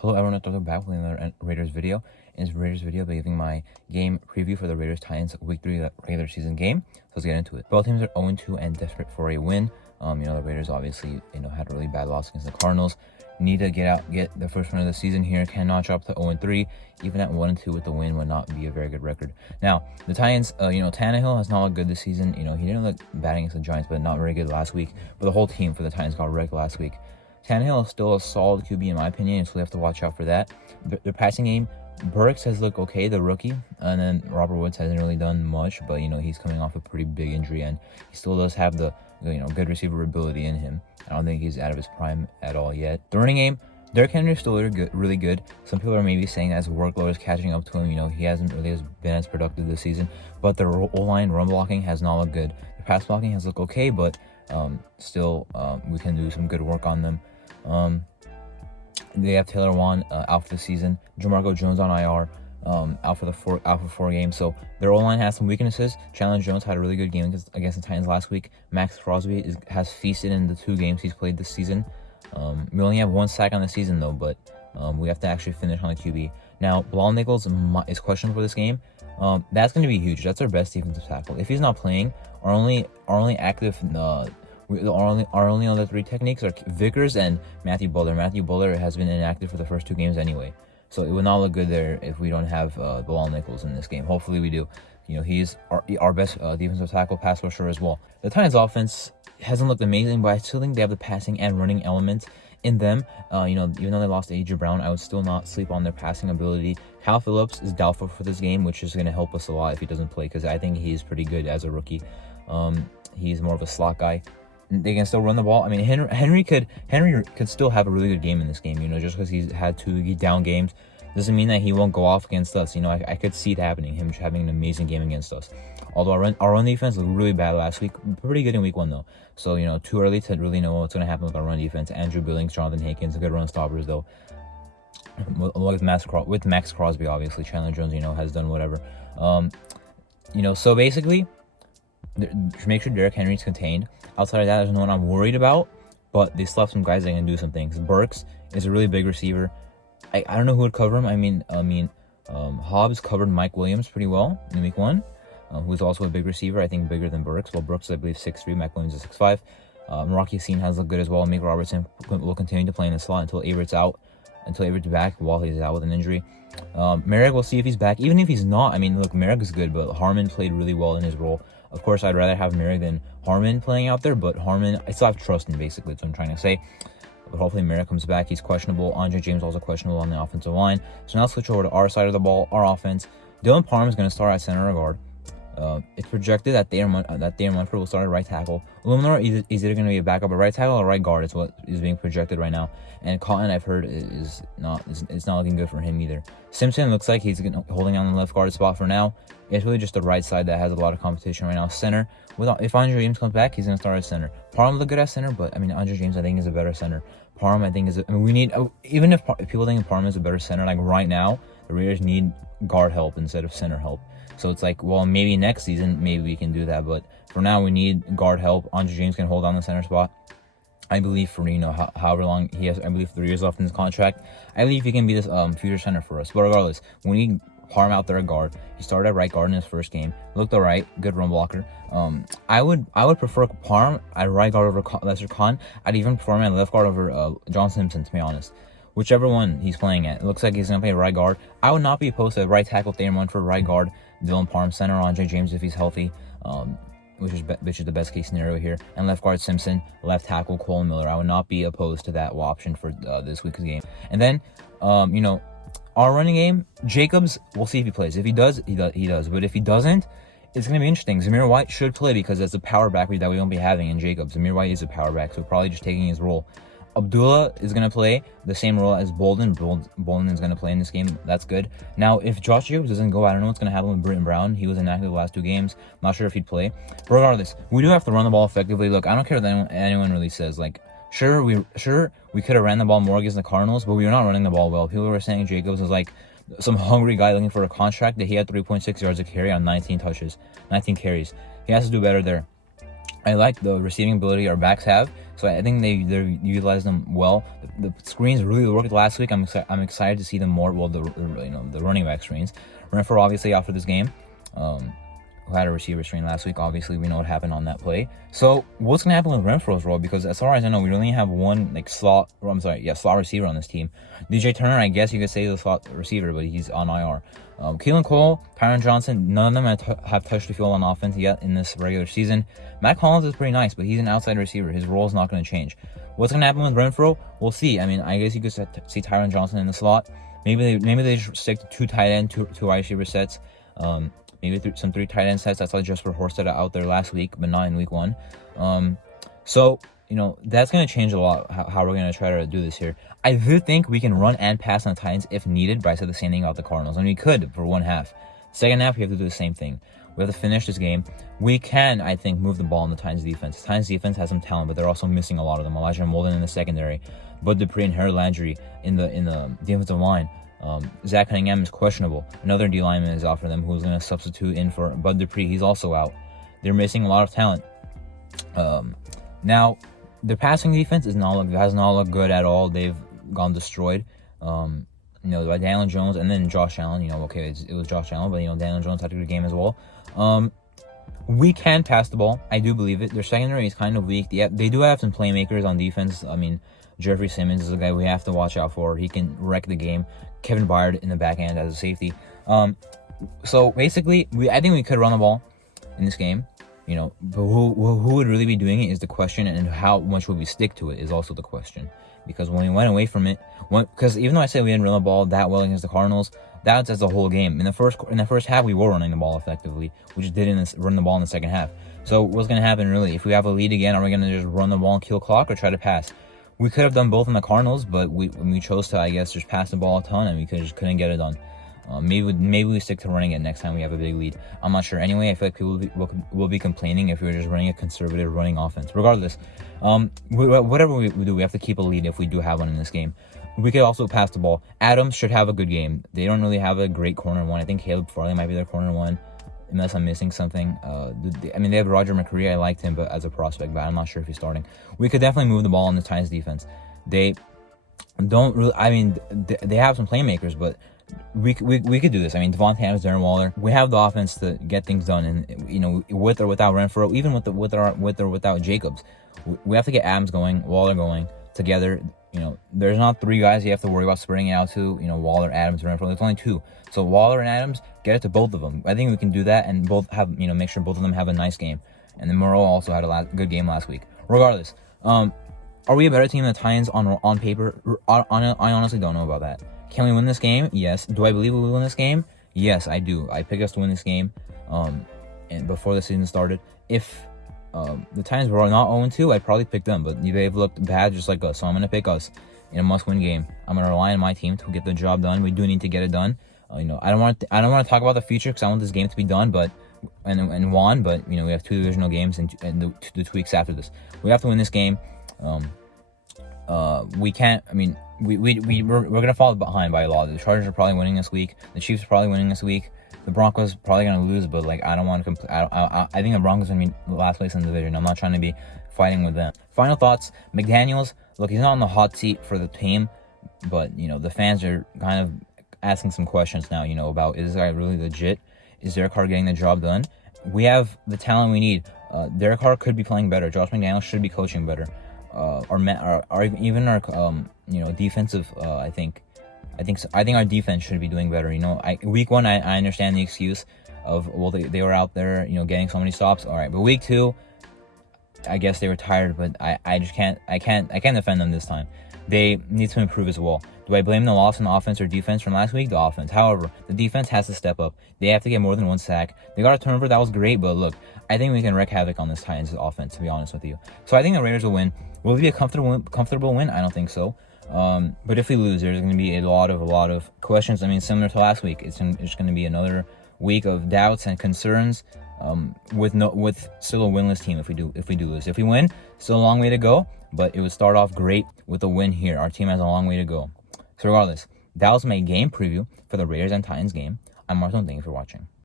Hello everyone, welcome back with another Raiders video. In this Raiders video, I'll be giving my game preview for the Raiders-Titans Week 3 regular season game. So let's get into it. Both teams are 0-2 and desperate for a win. The Raiders obviously, had a really bad loss against the Cardinals. Need to get the first win of the season here. Cannot drop to 0-3. Even at 1-2 with the win would not be a very good record. Now, the Titans, Tannehill has not looked good this season. He didn't look bad against the Giants, but not very good last week. But the whole team for the Titans got wrecked last week. Tannehill is still a solid QB in my opinion, so we have to watch out for that. Their passing game, Burks has looked okay, the rookie, and then Robert Woods hasn't really done much, but he's coming off a pretty big injury, and he still does have the good receiver ability in him. I don't think he's out of his prime at all yet. The running game, Derrick Henry is still really good. Some people are maybe saying that his workload is catching up to him. He hasn't really been as productive this season, but the O-line run blocking has not looked good. The pass blocking has looked okay, but still we can do some good work on them. They have Taylor Wan out for the season, Jamarco Jones on IR, out for 4 games. So their O-line has some weaknesses. Chandler Jones had a really good game against the Titans last week. Max Crosby has feasted in the 2 games he's played this season. We only have 1 sack on the season though, but we have to actually finish on the QB. Now, Bilal Nichols is questionable for this game. That's going to be huge. That's our best defensive tackle. If he's not playing, our only active our only other 3 techniques are Vickers and Matthew Butler. Matthew Butler has been inactive for the first 2 games anyway, so it would not look good there if we don't have Bilal Nichols in this game. Hopefully we do. He's our best defensive tackle, pass rusher as well. The Titans offense hasn't looked amazing, but I still think they have the passing and running element in them. Even though they lost A.J. Brown, I would still not sleep on their passing ability. Kyle Phillips is doubtful for this game, which is going to help us a lot if he doesn't play, because I think he's pretty good as a rookie. He's more of a slot guy. They can still run the ball. I mean, Henry could still have a really good game in this game. Just because he's had 2 down games doesn't mean that he won't go off against us. I could see it happening, him having an amazing game against us. Although our run defense looked really bad last week, pretty good in week 1 though. So too early to really know what's going to happen with our run defense. Andrew Billings, Jonathan Hankins, good run stoppers though. With Max Crosby, obviously Chandler Jones, has done whatever. So basically, make sure Derrick Henry's contained. Outside of that, there's no one I'm worried about, but they still have some guys that can do some things. Burks is a really big receiver. I don't know who would cover him. I mean, Hobbs covered Mike Williams pretty well in week 1, who's also a big receiver, I think bigger than Burks. Well, Burks, I believe, 6'3", Mike Williams is 6'5". Rocky Scene has looked good as well. Mike Robertson will continue to play in the slot until Averett's back while he's out with an injury. Merrick, we'll see if he's back. Even if he's not, look, Merrick is good, but Harmon played really well in his role. Of course, I'd rather have Merrick than Harmon playing out there, but Harmon, I still have trust in, basically. That's what I'm trying to say. But hopefully Merrick comes back. He's questionable. Andre James also questionable on the offensive line. So now let's switch over to our side of the ball, our offense. Dylan Parham is going to start at center or guard. It's projected that Thayer Munford will start at right tackle. Illuminor is either going to be a backup at right tackle or right guard. It's what is being projected right now. And Cotton, I've heard, it's not looking good for him either. Simpson looks like he's holding on the left guard spot for now. It's really just the right side that has a lot of competition right now. Center, if Andre James comes back, he's going to start at center. Parham look good at center, but Andre James I think is a better center. Parham I think is. We need, even if people think Parham is a better center, like right now, the Raiders need guard help instead of center help. So it's like, well, maybe next season, maybe we can do that. But for now, we need guard help. Andre James can hold on the center spot. I believe for, however long he has, I believe 3 years left in his contract. I believe he can be this future center for us. But regardless, we need Parham out there at guard. He started at right guard in his first game. Looked all right. Good run blocker. I would prefer Parham at right guard over Lester Cotton. I'd even prefer him at left guard over John Simpson, to be honest. Whichever one he's playing at. It looks like he's going to play right guard. I would not be opposed to right tackle Thayer Munford, right guard Dylan Parham, center Andre James if he's healthy, which is the best case scenario here, and left guard Simpson, left tackle Cole Miller. I would not be opposed to that option for this week's game. And then, our running game, Jacobs, we'll see if he plays. If he does, he does. But if he doesn't, it's going to be interesting. Zamir White should play because that's a power back that we won't be having in Jacobs. Zamir White is a power back, so probably just taking his role. Abdullah is going to play the same role as Bolden. Bolden is going to play in this game. That's good. Now, if Josh Jacobs doesn't go, I don't know what's going to happen with Britton Brown. He was inactive the last 2 games. Not sure if he'd play. But regardless, we do have to run the ball effectively. Look, I don't care what anyone really says. Like, sure, we could have ran the ball more against the Cardinals, but we were not running the ball well. People were saying Jacobs was like some hungry guy looking for a contract, that he had 3.6 yards a carry on 19 carries. He has to do better there. I like the receiving ability our backs have, so I think they utilize them well. The screens really worked last week. I'm excited to see them more. Well, the running back screens. Renfrow obviously after this game, who had a receiver screen last week. Obviously, we know what happened on that play. So what's gonna happen with Renfrow's role? Because as far as I know, we only have one slot receiver on this team. DJ Turner, I guess you could say the slot receiver, but he's on IR. Keelan Cole, Tyron Johnson, none of them have touched the field on offense yet in this regular season. Matt Collins is pretty nice, but he's an outside receiver. His role is not going to change. What's going to happen with Renfrow? We'll see. I mean, I guess you could see Tyron Johnson in the slot. Maybe they just stick to two tight end, two wide receiver sets. Maybe some three tight end sets. I saw Jesper Horsted out there last week, but not in week 1. So that's going to change a lot how we're going to try to do this here. I do think we can run and pass on the Titans if needed, but I said the same thing about the Cardinals. And we could for one half. Second half, we have to do the same thing. We have to finish this game. We can, I think, move the ball in the Titans defense. The Titans defense has some talent, but they're also missing a lot of them. Elijah Molden in the secondary, Bud Dupree and Harold Landry in the defensive line. Zach Cunningham is questionable. Another D lineman is out for them who's going to substitute in for Bud Dupree. He's also out. They're missing a lot of talent. Now, their passing defense has not looked good at all. They've gone destroyed. By Daniel Jones and then Josh Allen. It was Josh Allen, but Daniel Jones had a good game as well. We can pass the ball. I do believe it. Their secondary is kind of weak. Yeah, they do have some playmakers on defense. I mean, Jeffrey Simmons is a guy we have to watch out for. He can wreck the game. Kevin Byard in the back end as a safety. So basically, I think we could run the ball in this game. But who would really be doing it is the question, and how much would we stick to it is also the question. Because when we went away from it, because even though I said we didn't run the ball that well against the Cardinals, that's as a whole game. In the first half, we were running the ball effectively, which didn't run the ball in the second half. So what's going to happen really? If we have a lead again, are we going to just run the ball and kill clock or try to pass? We could have done both in the Cardinals, but we chose to, I guess, just pass the ball a ton, and we just couldn't get it done. Maybe we stick to running it next time we have a big lead. I'm not sure. Anyway, I feel like people will be complaining if we were just running a conservative running offense. Regardless, whatever we do, we have to keep a lead if we do have one in this game. We could also pass the ball. Adams should have a good game. They don't really have a great corner one. I think Caleb Farley might be their corner one, unless I'm missing something. They have Roger McCree. I liked him, but as a prospect, but I'm not sure if he's starting. We could definitely move the ball on the Titans defense. They don't really. I mean, they have some playmakers, but we could do this. I mean, Devontae Adams, Darren Waller. We have the offense to get things done, and with or without Renfrow, even with or without Jacobs, we have to get Adams going, Waller going together. There's not 3 guys you have to worry about spreading it out to. Waller, Adams, Renfrow. There's only 2. So Waller and Adams, get it to both of them. I think we can do that, and both have make sure both of them have a nice game. And then Moreau also had a good game last week. Regardless, are we a better team than the Titans on paper? I honestly don't know about that. Can we win this game? Yes. Do I believe we will win this game? Yes, I do. I picked us to win this game. And before the season started, if the Titans were not 0-2, I'd probably pick them. But they've looked bad just like us, so I'm gonna pick us in a must-win game. I'm gonna rely on my team to get the job done. We do need to get it done. I don't want to talk about the future because I want this game to be done, and won. But we have 2 divisional games and the 2 weeks after this. We have to win this game. We can't. I mean, we're gonna fall behind by a lot. The Chargers are probably winning this week. The Chiefs are probably winning this week. The Broncos are probably gonna lose, but I don't want to. I think the Broncos are gonna be last place in the division. I'm not trying to be fighting with them. Final thoughts. McDaniels. Look, he's not on the hot seat for the team, but the fans are kind of asking some questions now. About, is this guy really legit? Is Derek Carr getting the job done? We have the talent we need. Derek Carr could be playing better. Josh McDaniels should be coaching better. Even our defensive. I think our defense should be doing better. Week 1, I understand the excuse of they were out there getting so many stops. All right, but week 2, I guess they were tired. But I just can't defend them this time. They need to improve as well. Do I blame the loss in the offense or defense from last week? The offense. However, the defense has to step up. They have to get more than 1 sack. They got a turnover. That was great, but look, I think we can wreak havoc on this Titans offense, to be honest with you. So I think the Raiders will win. Will it be a comfortable win? I don't think so. But if we lose, there's going to be a lot of questions. I mean, similar to last week, it's going to be another week of doubts and concerns. With still a winless team if we do lose. If we win, still a long way to go. But it would start off great with a win here. Our team has a long way to go. So regardless, that was my game preview for the Raiders and Titans game. I'm Martin. Thank you for watching.